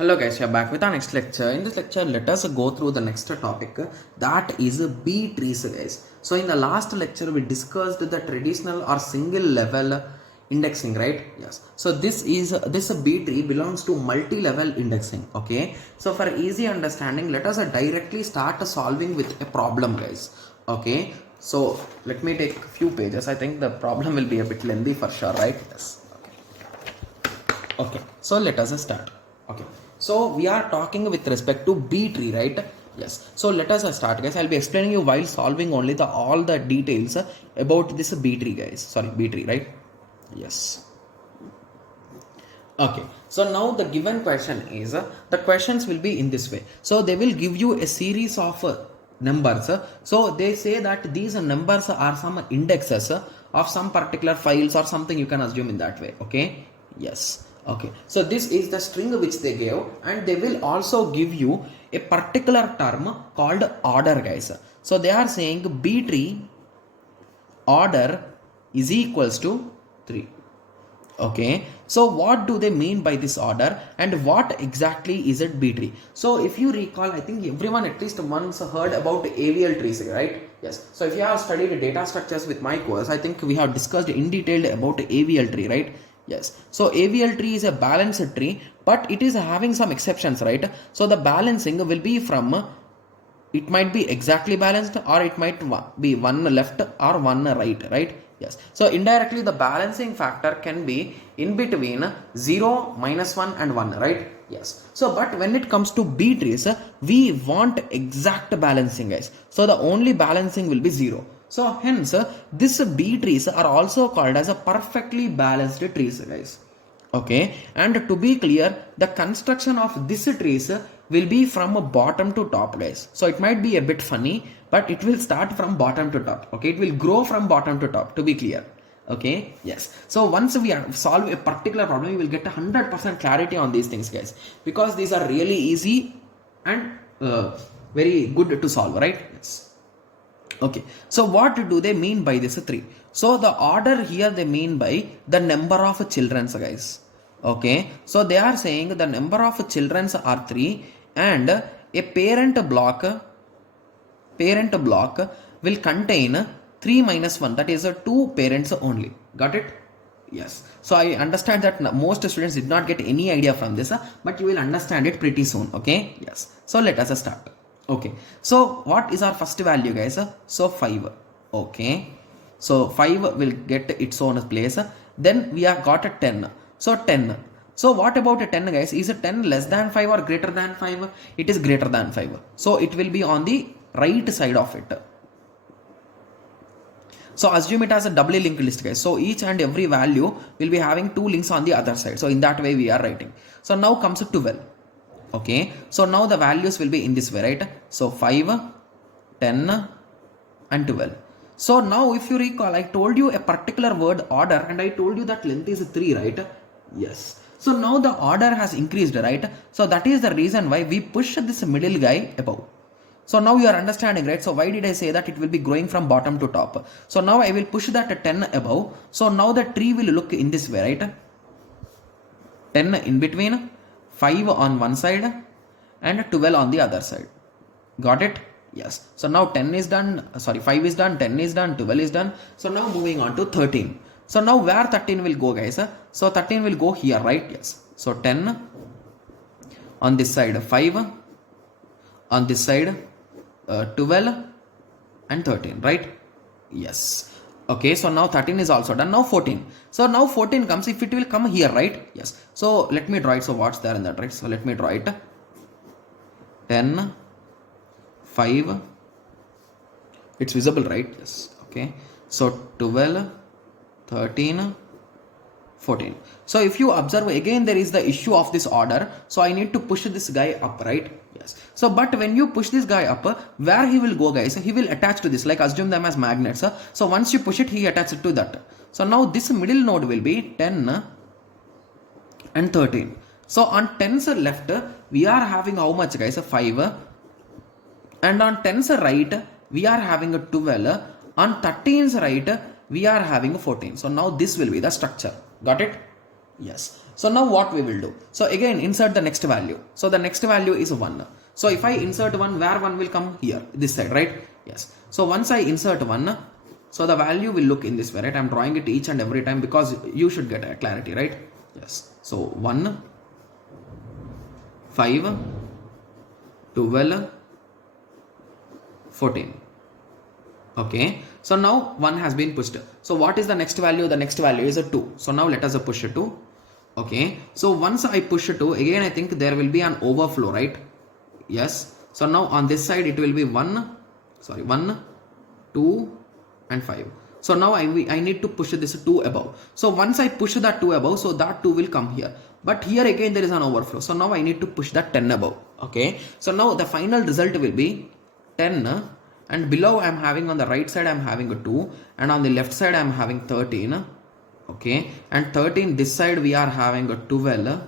Hello guys, we are back with our next lecture. In this lecture, let us go through the next topic, that is B trees guys. So in the last lecture, we discussed the traditional or single level indexing, right? Yes. So this B tree belongs to multi-level indexing. Okay. So for easy understanding, let us directly start solving with a problem guys. Okay. So let me take a few pages. I think the problem will be a bit lengthy for sure, right? Yes. Okay, so let us start. Okay, so we are talking with respect to B tree, right? Yes. So let us start, guys. I'll be explaining you while solving only all the details about this B tree, guys. Sorry, B tree, right? Yes. Okay, so now the given question is the questions will be in this way. So they will give you a series of numbers. So they say that these numbers are some indexes of some particular files or something, you can assume in that way. Okay, yes. Okay, so this is the string which they gave, and they will also give you a particular term called order, guys. So they are saying B tree order is equals to 3. Okay, so what do they mean by this order, and what exactly is it B tree? So if you recall, I think everyone at least once heard about AVL trees, right? Yes. So if you have studied data structures with my course, I think we have discussed in detail about AVL tree, right? Yes. So AVL tree is a balanced tree, but it is having some exceptions, right? So the balancing will be from, it might be exactly balanced, or it might be one left or one right? Yes. So indirectly the balancing factor can be in between 0, -1 and 1, right? Yes. So but when it comes to B trees, we want exact balancing, guys. So the only balancing will be 0. So hence this B trees are also called as a perfectly balanced trees, guys. Okay, and to be clear, the construction of this trees will be from bottom to top, guys. So it might be a bit funny, but it will start from bottom to top. Okay, it will grow from bottom to top, to be clear. Okay, yes. So once we solve a particular problem, we will get 100% clarity on these things, guys, because these are really easy and very good to solve, right? Yes. Okay, so what do they mean by this 3? So the order here they mean by the number of children, guys. Okay, so they are saying the number of children are 3, and a parent block will contain 3 minus 1, that is 2 parents only. Got it? Yes. So I understand that most students did not get any idea from this, but you will understand it pretty soon. Okay, yes. So let us start. Okay, so what is our first value, guys? So 5. Okay, so 5 will get its own place. Then we have got a 10. So 10. So what about a 10, guys? Is a 10 less than 5 or greater than 5? It is greater than 5. So it will be on the right side of it. So assume it as a doubly linked list, guys. So each and every value will be having 2 links on the other side. So in that way we are writing. So now comes 12. Okay, so now the values will be in this way, right? So 5, 10 and 12. So now if you recall, I told you a particular word order, and I told you that length is 3, right? Yes. So now the order has increased, right? So that is the reason why we push this middle guy above. So now you are understanding, right? So why did I say that it will be growing from bottom to top? So now I will push that 10 above. So now the tree will look in this way, right? 10 in between, 5 on one side and 12 on the other side. Got it? Yes. So now 10 is done, 5 is done, 10 is done, 12 is done. So now moving on to 13. So now where 13 will go, guys? So 13 will go here, right? Yes. So 10 on this side, 5 on this side, 12 and 13, right? Yes. Okay, so now 13 is also done. Now 14. So now 14 comes, if it will come here, right? Yes. So let me draw it. So what's there in that, right? So let me draw it. 10, 5. It's visible, right? Yes. Okay. So 12, 13, 14. So if you observe again, there is the issue of this order. So I need to push this guy up, right? Yes. So but when you push this guy up, where he will go, guys? He will attach to this, like assume them as magnets. So once you push it, he attaches to that. So now this middle node will be 10 and 13. So on 10's left, we are having how much, guys? 5. And on 10's right, we are having 12. On 13's right, we are having 14. So now this will be the structure. Got it? Yes. So now what we will do? So again insert the next value. So the next value is 1. So if I insert 1, where 1 will come? Here, this side, right? Yes. So once I insert 1, so the value will look in this way, right? I'm drawing it each and every time because you should get a clarity, right? Yes. So 1, 5, 12, 14. Okay. So now 1 has been pushed. So what is the next value? The next value is a 2. So now let us push it 2. Okay. So once I push it 2, again I think there will be an overflow, right? Yes. So now on this side it will be 1, 2 and 5. So now I need to push this 2 above. So once I push that 2 above, so that 2 will come here. But here again there is an overflow. So now I need to push that 10 above. Okay. So now the final result will be 10, and below I am having, on the right side I am having a 2, and on the left side I am having 13. Okay. And 13 this side we are having a 12.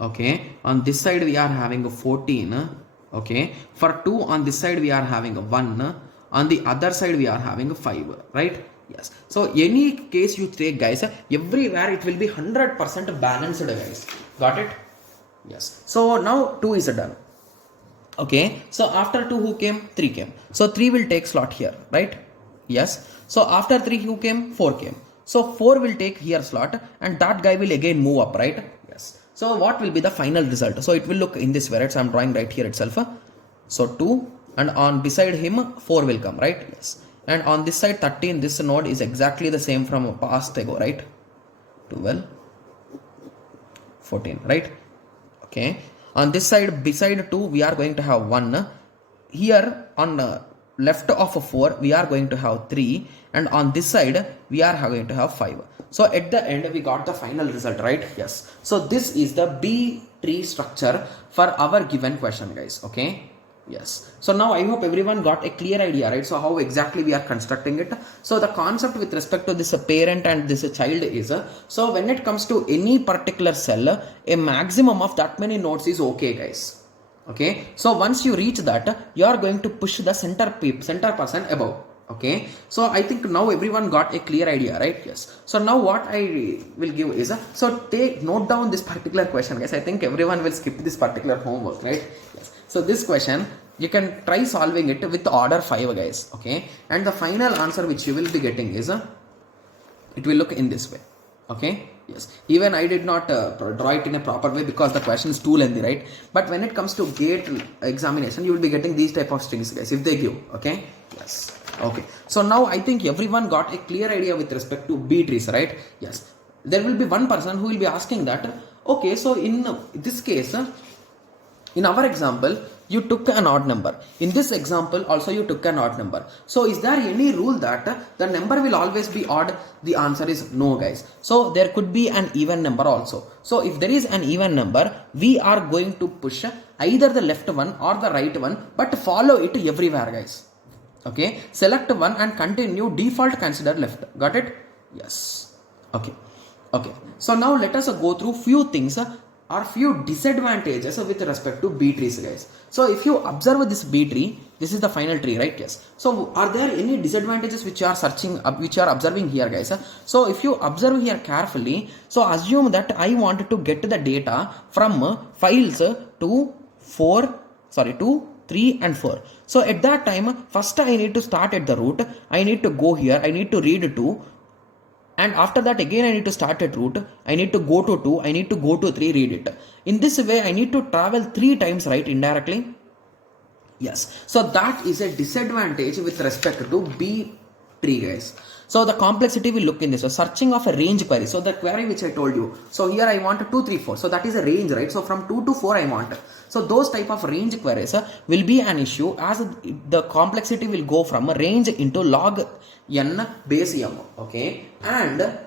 Okay. On this side we are having a 14. Okay. For 2 on this side we are having a 1. On the other side we are having a 5, right? Yes. So any case you take, guys, everywhere it will be 100% balanced, guys. Got it? Yes. So now 2 is done. Okay. So after 2 who came? 3 came. So 3 will take slot here, right? Yes. So after 3 who came? 4 came. So 4 will take here slot, and that guy will again move up, right? Yes. So what will be the final result? So it will look in this way, right? So I'm drawing right here itself. So 2, and on beside him 4 will come, right? Yes. And on this side 13, this node is exactly the same from past ago, right? 12, 14, right? Okay. On this side beside 2 we are going to have 1. Here on left of 4 we are going to have 3, and on this side we are going to have 5. So at the end we got the final result, right? Yes. So this is the B tree structure for our given question, guys. Okay. Yes. So now I hope everyone got a clear idea, right? So how exactly we are constructing it. So the concept with respect to this parent and this child is, so when it comes to any particular cell, a maximum of that many nodes is okay, guys. Okay. So once you reach that, you are going to push the center person above. Okay. So I think now everyone got a clear idea, right? Yes. So now what I will give is, so note down this particular question, guys. I think everyone will skip this particular homework, right? Yes. So this question you can try solving it with order 5, guys. Okay. And the final answer which you will be getting is, it will look in this way. Okay. Yes. Even I did not draw it in a proper way because the question is too lengthy, right? But when it comes to GATE examination, you will be getting these type of strings, guys, if they give. Okay. Yes. Okay. So now I think everyone got a clear idea with respect to B trees, right? Yes. There will be one person who will be asking that, okay, so in this case, in our example, you took an odd number. In this example, also you took an odd number. So is there any rule that the number will always be odd? The answer is no, guys. So there could be an even number also. So if there is an even number, we are going to push either the left one or the right one, but follow it everywhere, guys. Okay. Select one and continue, default consider left. Got it? Yes. Okay. Okay. So now let us go through few things or few disadvantages with respect to B trees, guys. So if you observe this B tree, this is the final tree, right? Yes. So are there any disadvantages which you are observing here, guys? So if you observe here carefully, so assume that I wanted to get the data from files 2, 3 and 4. So at that time, first I need to start at the root. I need to go here. I need to read 2. And after that again I need to start at root. I need to go to 2. I need to go to 3, read it. In this way I need to travel 3 times, right, indirectly. Yes. So that is a disadvantage with respect to B tree, guys. So the complexity will look in this. So searching of a range query. So the query which I told you. So here I want 2, 3, 4. So that is a range, right? So from 2 to 4 I want. So those type of range queries will be an issue as the complexity will go from a range into log n base m. Okay. And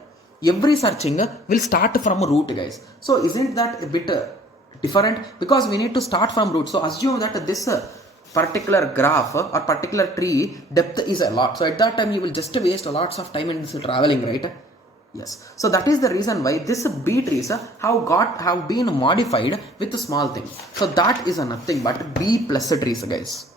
every searching will start from root, guys. So isn't that a bit different? Because we need to start from root. So assume that this particular graph or particular tree depth is a lot. So at that time you will just waste lots of time in this traveling, right? Yes. So that is the reason why this B trees have been modified with a small thing. So that is nothing but B plus trees, guys.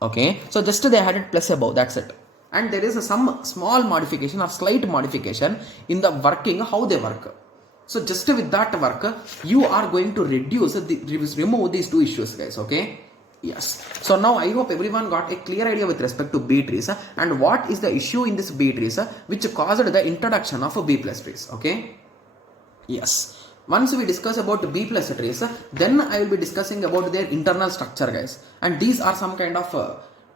Okay. So just they added plus above. That's it. And there is some small modification or slight modification in the working, how they work. So just with that work, you are going to remove these two issues, guys. Okay. Yes. So now I hope everyone got a clear idea with respect to B trees and what is the issue in this B trees which caused the introduction of B plus trees. Okay. Yes. Once we discuss about B plus trees, then I will be discussing about their internal structure, guys. And these are some kind of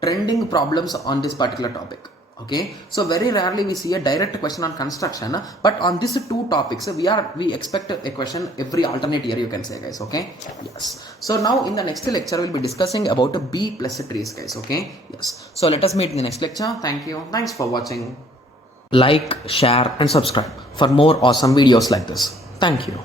trending problems on this particular topic. Okay, so very rarely we see a direct question on construction, but on these two topics we expect a question every alternate year, you can say, guys. Okay, yes. So now in the next lecture we'll be discussing about B plus trees, guys. Okay, yes. So let us meet in the next lecture. Thank you. Thanks for watching. Like, share and subscribe for more awesome videos like this. Thank you.